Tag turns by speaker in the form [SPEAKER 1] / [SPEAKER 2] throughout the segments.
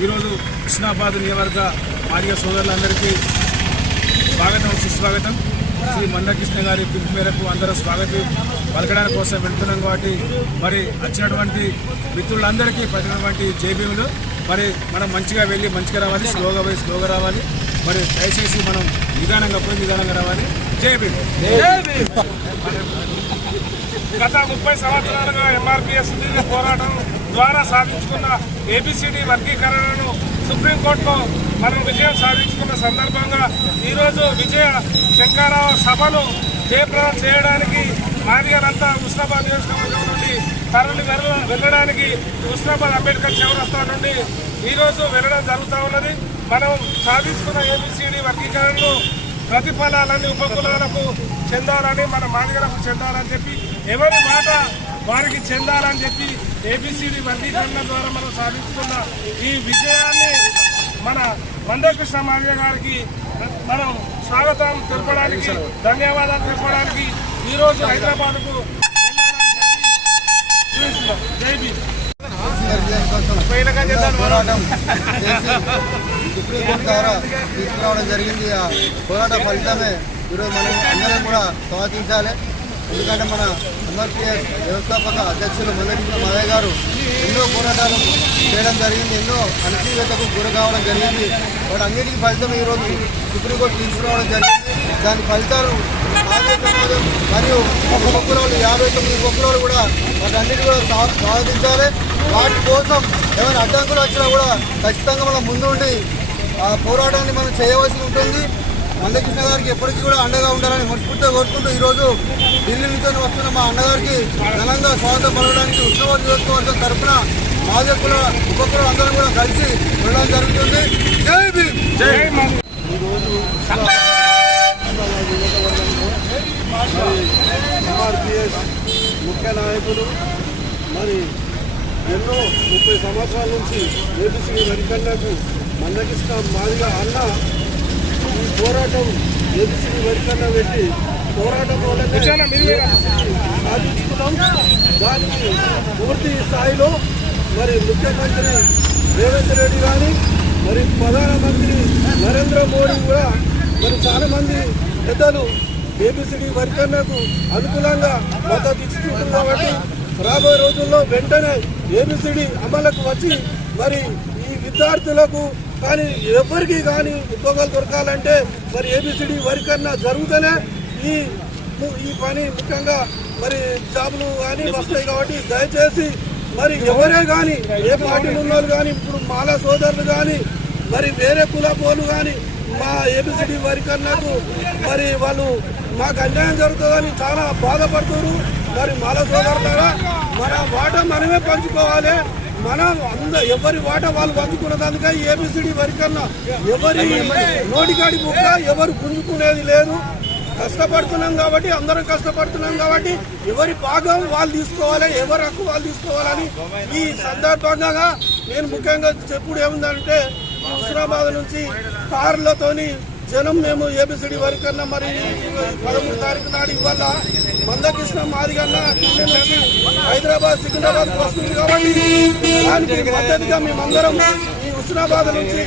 [SPEAKER 1] ఈరోజు కృష్ణాబాద్ నియోజకవర్గ మాదిగ సోదరులందరికీ స్వాగతం సుస్వాగతం. శ్రీ మండకృష్ణ గారి పిలుపు మేరకు అందరూ స్వాగతం పలకడానికి కోసం వెళ్తున్నాం కాబట్టి మరి వచ్చినటువంటి మిత్రులందరికీ పలికినటువంటి జేబీలు మరి మనం మంచిగా వెళ్ళి మంచిగా రావాలి స్లోగా పోయి స్లోగా రావాలి. మరి దయచేసి మనం నిదానంగా పోయి నిదానంగా రావాలి. జై భీమ్.
[SPEAKER 2] గత ముప్పై సంవత్సరాలుగా ఎంఆర్పిఎస్ పోరాటం ద్వారా సాధించుకున్న ఏబిసిడి వర్గీకరణను సుప్రీంకోర్టులో మనం విజయం సాధించుకున్న సందర్భంగా ఈరోజు విజయ శంకరావ సభను జయప్రదం చేయడానికి మాదిగలంతా ఉస్నాబాద్ నియోజకవర్గం నుండి తరలి వెళ్ళడానికి హుస్నాబాద్ అంబేద్కర్ చౌరస్తా నుండి ఈరోజు వెళ్ళడం జరుగుతూ ఉన్నది. మనం సాధించుకున్న ఏబిసిడి వర్గీకరణను ప్రతిఫలాలన్నీ ఉపకులాలకు చెందాలని మన మాదిగలకు చెందాలని చెప్పి ఎవరి మాట వారికి చెందాలని చెప్పి ఏబిసిడి వర్గీకరణ ద్వారా మనం సాధించుకున్న ఈ విజయాన్ని మన మందకృష్ణ మాదిగ గారికి మనం స్వాగతం తెలపడానికి ధన్యవాదాలు తెలపడానికి ఈరోజు హైదరాబాద్కు వెళ్ళాలని చెప్పి చూపిస్తున్నాం. జై భీమ్
[SPEAKER 3] పోరాటం చేసి సుప్రీంకోర్టు ద్వారా తీసుకురావడం జరిగింది ఆ పోరాట ఫలితమే ఈరోజు మనం అందరం కూడా స్వాగతించాలి ఎందుకంటే మన ఎంఆర్పిఎస్ వ్యవస్థాపక అధ్యక్షులు మొదటి మాదయ్య గారు ఎన్నో పోరాటాలు చేయడం జరిగింది ఎన్నో అణచివేతకు గురి కావడం జరిగింది వాటి అన్నిటికీ ఫలితం ఈరోజు సుప్రీంకోర్టు తీసుకురావడం జరిగింది దాని ఫలితాలు సమాజం మరియు ఉపకులాలు యాభై తొమ్మిది ఉపకులాలు కూడా వాటన్నిటి కూడా స్వాగతించాలి వాటి కోసం ఏమైనా అడ్డంకులు వచ్చినా కూడా ఖచ్చితంగా మనం ముందుండి ఆ పోరాటాన్ని మనం చేయవలసి ఉంటుంది. మందకృష్ణ గారికి ఎప్పటికీ కూడా అండగా ఉండాలని మనస్ఫూర్తిగా కోరుకుంటూ ఈరోజు ఢిల్లీ నుంచి వస్తున్న మా అన్నగారికి ఘనంగా స్వాగతం పలకడానికి ఉత్సవ నియోజకవర్గం తరఫున మాదకుల ఉపకులు అందరం కూడా కలిసి వెళ్ళడం జరుగుతుంది. జై భీమ్
[SPEAKER 2] జై మాదిగ
[SPEAKER 3] ఈరోజు ఎంఆర్పిఎస్ నాయకులు మరి ఎన్నో ముప్పై సంవత్సరాల నుంచి ఏపీసీ వరికన్నకు మందకృష్ణ మాదిగా అన్న ఈ పోరాటం ఏపీసీ వరికన్న పెట్టి పోరాటం సాధించుకున్నాం. దానికి పూర్తి స్థాయిలో మరి ముఖ్యమంత్రి రేవంత్ రెడ్డి కానీ మరి ప్రధానమంత్రి నరేంద్ర మోడీ కూడా మరి చాలా మంది పెద్దలు ఏబిసిడి వర్కర్లకు అనుకూలంగా మద్దతు ఇస్తున్నారు కాబట్టి రాబోయే రోజుల్లో వెంటనే ఏబిసిడి అమలకు వచ్చి మరి ఈ విద్యార్థులకు కానీ ఎవరికి కానీ ఉద్యోగాలు దొరకాలంటే మరి ఏబిసిడి వరికన్నా జరుగుతూనే ఈ ఈ పని ముఖ్యంగా మరి జాబులు కానీ వస్తాయి కాబట్టి దయచేసి మరి ఎవరే కానీ ఏ పార్టీలు ఉన్నోళ్ళు కానీ ఇప్పుడు మాల సోదరులు కానీ మరి వేరే కులపోలు కానీ మా ఏబిసిడి వరికన్నకు మరి వాళ్ళు మాకు అన్యాయం జరుగుతుందని చాలా బాధపడుతున్నారు. మరి మాల సోదరులారా మన వాట మనమే పంచుకోవాలి. మనం అంద ఎవరి వాట వాళ్ళు పంచుకున్నదానికే ఏబిసిడి వరికన్నా ఎవరి నోటికాడి ముక్క ఎవరు గుంజుకునేది లేదు. కష్టపడుతున్నాం కాబట్టి అందరం కష్టపడుతున్నాం కాబట్టి ఎవరి భాగం వాళ్ళు తీసుకోవాలి ఎవరి హక్కు వాళ్ళు తీసుకోవాలని ఈ సందర్భంగా నేను ముఖ్యంగా చెప్పుడు ఏముందంటే హుస్నాబాద్ నుంచి కార్లతోని జనం మేము ఏబిసిడి వరకన్నా మరి పదమూడు తారీఖు నాడు ఇవాళ మందకృష్ణ మాదిగన్న ఢిల్లీ నుంచి హైదరాబాద్ సికింద్రాబాద్ వస్తుంది కాబట్టి దానికి మద్దతుగా మేమందరం ఈ హుస్నాబాద్ నుంచి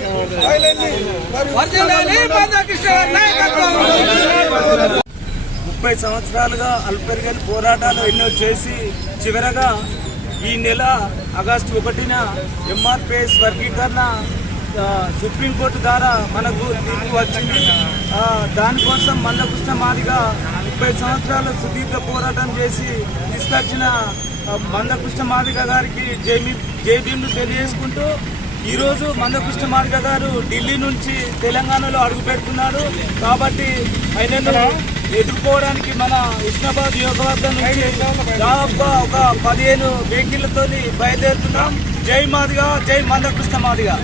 [SPEAKER 4] ముప్పై సంవత్సరాలుగా అల్పరిగల్ పోరాటాలు ఎన్నో చేసి చివరగా ఈ నెల ఆగస్టు ఒకటిన ఎంఆర్పిఎస్ వర్గీకరణ సుప్రీంకోర్టు ద్వారా మనకు తీర్పు వచ్చింది. దానికోసం మల్లకృష్ణ మాదిగా ముప్పై సంవత్సరాల సుదీర్ఘ పోరాటం చేసి తీసుకొచ్చిన మందకృష్ణ మాదిక గారికి జేబీ జైభీంలు తెలియజేసుకుంటూ ఈరోజు మందకృష్ణ మాదిక గారు ఢిల్లీ నుంచి తెలంగాణలో అడుగు పెడుతున్నారు. కాబట్టి ఆయనను ఎదుర్కోవడానికి మన ఉష్ణాబాద్ నియోజకవర్గం నుంచి దాదాపుగా ఒక పదిహేను వెహికల్లతో బయలుదేరుతున్నాం. జై మాదిగా జై మందకృష్ణ మాదిగా.